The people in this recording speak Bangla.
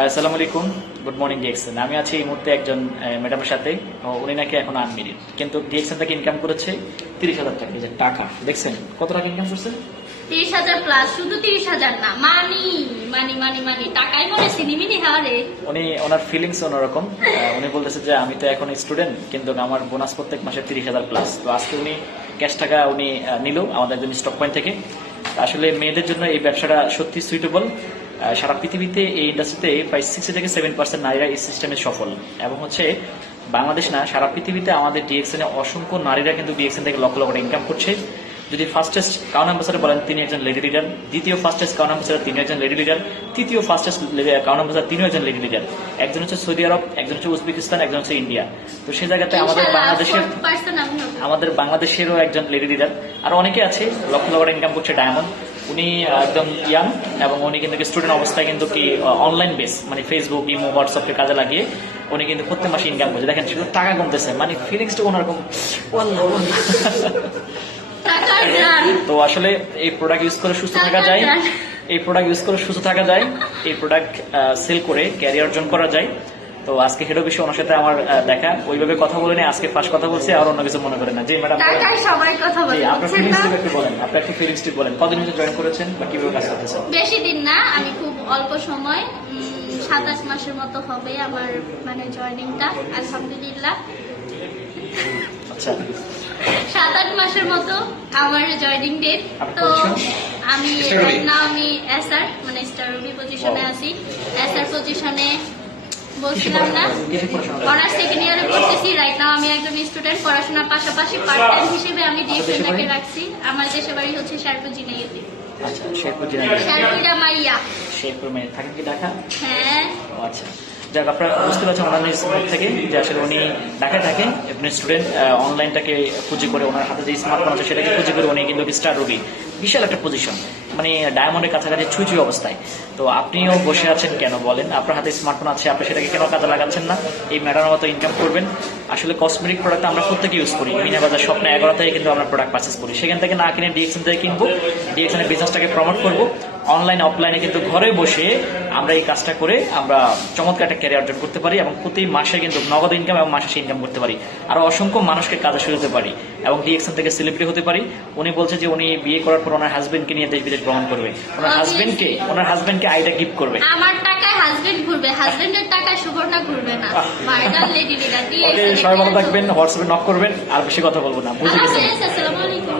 আসসালামু আলাইকুম, গুড মর্নিং ডিএক্সএন। আমি আছি এই মুহূর্তে একজন ম্যাডামের সাথে। উনি নাকি এখন আনমেরিড, কিন্তু ডিএক্সএন থেকে ইনকাম করেছে 30,000 টাকা। এই যে টাকা দেখছেন, কত টাকা ইনকাম করছে? 30,000 প্লাস। শুধু 30,000 না, মানি মানি মানি মানি টাকাই মনে সিনিমিনি হারে। উনি ওনার ফিলিংস অন্যরকম। উনি বলতেছে যে আমি তো এখন স্টুডেন্ট, কিন্তু আমার বোনাস প্রত্যেক মাসে 30,000 প্লাস। তো আজকে উনি ক্যাশ টাকা উনি নিল আমাদের একজন স্টক পয়েন্ট থেকে। আসলে মেয়েদের জন্য এই ব্যবসাটা সত্যি সুইটেবল। সারা পৃথিবীতে এই ইন্ডাস্ট্রিতে প্রায় 60 থেকে 7% নারীরা এই সিস্টেমে সফল। এবং হচ্ছে বাংলাদেশ না, সারা পৃথিবীতে আমাদের ডিএক্সএন কিন্তু নারীরা কিন্তু ডিএক্সএন থেকে লক্ষ লক্ষ ইনকাম করছে। যদি ফার্স্টেস্ট কাউন অ্যাম্বাসাডার বলেন তিনি একজন লেডি লিডার, দ্বিতীয় ফার্স্টেস্ট কাউন অ্যাম্বাসাডার তিনি একজন লেডি লিডার, তৃতীয় ফার্স্টেস্ট কাউন অ্যাম্বাসাডার তিনিও একজন লেডি লিডার। একজন হচ্ছে সৌদি আরব, একজন হচ্ছে উজবেকিস্তান, একজন হচ্ছে ইন্ডিয়া। তো সেই জায়গাতে আমাদের বাংলাদেশেরও একজন লেডি লিডার। আর অনেকে আছে লক্ষ লক্ষ ইনকাম করছে। ডায়মন্ড, উনি একদম ইয়াং এবং উনি কিন্তু স্টুডেন্ট অবস্থায় কিন্তু কি অনলাইন বেস মানে ফেসবুক, ইমো, হোয়াটসঅ্যাপকে কাজে লাগিয়ে উনি কিন্তু প্রত্যেক মাসে ইনকাম করছে। দেখেন শুধু টাকা কমতেছে, মানে ফিলিংসটা ওনারকম। তো আসলে এই প্রোডাক্ট ইউজ করে সুস্থ থাকা যায়, এই প্রোডাক্ট ইউজ করে সুস্থ থাকা যায়, এই প্রোডাক্ট সেল করে ক্যারিয়ার অর্জন করা যায়। তো আজকে হেড অফিসে ওনার সাথে আমার দেখা, ওইভাবে কথা বলে নেই, আজকে ফার্স্ট কথা বলছি, আর অন্য কিছু মনে করেন না। জি ম্যাডাম, সবাই কথা বলে। আপনার ফিলিংসটা একটু বলেন, আপনার একটু ফিলিংসটা বলেন, কতদিন হচ্ছে জয়েন করেছেন বা কিভাবে কাজ করতেছেন? বেশি দিন না, আমি খুব অল্প সময়, 27 মাসের মতো হবে আমার মানে জয়েনিংটা। আলহামদুলিল্লাহ, আচ্ছা 7-8 মাসের মতো আমার জয়েনিং ডেট। তো আমি আমি এসআর মানে স্টার রুবি পজিশনে আছি। এসআর পজিশনে বলছিলাম না, অনার্স সেকেন্ড ইয়ারে পড়তেছি। রাইট নাও আমি একজন স্টুডেন্ট। পড়াশোনার পাশাপাশি পার্ট টাইম হিসেবে আমি ডিএক্সএনটাকে রাখছি। আমার দেশের বাড়ি হচ্ছে শেরপুর জিনাইতে। আচ্ছা, শেরপুর মাইয়া। শেরপুর মেয়ে থাকেন কি ঢাকা? হ্যাঁ। আচ্ছা, যাক আপনারা বুঝতে পারছেন ওনার স্মার্ট থেকে যে আসলে উনি ঢাকায় থাকেন, আপনি স্টুডেন্ট, অনলাইনটাকে পুঁজি করে ওনার হাতে যে স্মার্টফোন আছে সেটাকে পুঁজি করে উনি কিন্তু স্টার রুবি, বিশাল একটা পজিশন, মানে ডায়মন্ডের কাছাকাছি ছুঁই ছুঁই অবস্থায়। তো আপনিও বসে আছেন কেন বলেন? আপনার হাতে স্মার্টফোন আছে, আপনি সেটাকে কেন কাজে লাগাচ্ছেন না? এই ম্যাডামের মতো ইনকাম করবেন। আসলে কসমেটিক প্রোডাক্ট আমরা প্রত্যেকে ইউজ করি। মিনা বাজার স্বপ্নে 11 থেকে কিন্তু আমরা প্রোডাক্ট পারচেস করি, সেখান থেকে না কিনে ডিএক্সএন থেকে কিনবো, ডিএক্সএনের বিজনেসটাকে প্রমোট করবো। অনলাইন অফলাইনে কিন্তু ঘরে বসে আমরা এই কাজটা করে আমরা চমৎকার একটা ক্যারিয়ার অর্জন করতে পারি এবং প্রতি মাসে কিন্তু নগদ ইনকাম এবং মাসে ইনকাম করতে পারি। আর অসংখ্য মানুষকে কাজে সুযোগ পারি এবং ডিএক্সএন থেকে সেলিব্রিটি হতে পারি। উনি বলছে যে উনি বিয়ে করার পর ওনার হাজবেন্ডকে নিয়ে দেশ বিদেশ ভ্রমণ করবে, ওনার হাজবেন্ডকে আইটা গিফট করবে। আমার টাকায় হাজবেন্ড ঘুরবে, হাজবেন্ডের টাকায় সুবর্ণা ঘুরবে না। Viral lady leader. ওকে, সবাই ভালো থাকবেন, হোয়াটসঅ্যাপে নক করবেন। আর বেশি কথা বলবো না, বুঝে গেছেন। আসসালামু আলাইকুম।